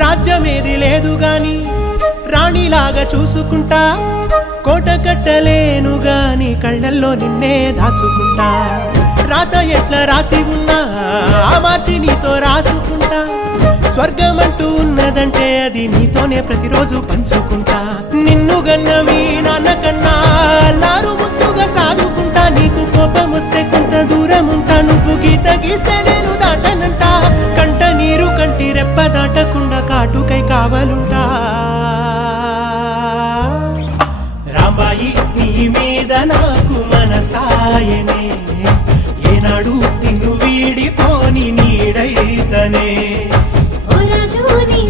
రాజ్యమేది లేదు గాని రాణిలాగా చూసుకుంటా, కోట కట్టలేను గాని కళ్ళల్లో నిన్నే దాచుకుంటా. రాత ఎట్లా రాసి ఉన్నా ఆ మార్చి నీతో రాసుకుంటా. స్వర్గమంటూ ఉన్నదంటే అది నీతోనే ప్రతిరోజు పంచుకుంటా. నిన్ను గన్నవి నాన్నకన్నా అల్లారు ముద్దుగా సాదుకుంటా. నీకు కోపం వస్తే కొంత దూరం ఉంటా, నువ్వు గీత గీస్తే నేను దాటనంట. కంట నీరు కంటి రెప్ప దాటకుండా కాటుకై కావలుంటా. రాంబాయి నీ మీద నాకు మనసాయనే, ఏనాడు నిన్ను వీడిపోని నీడైతనే. ఓ రాజు నీ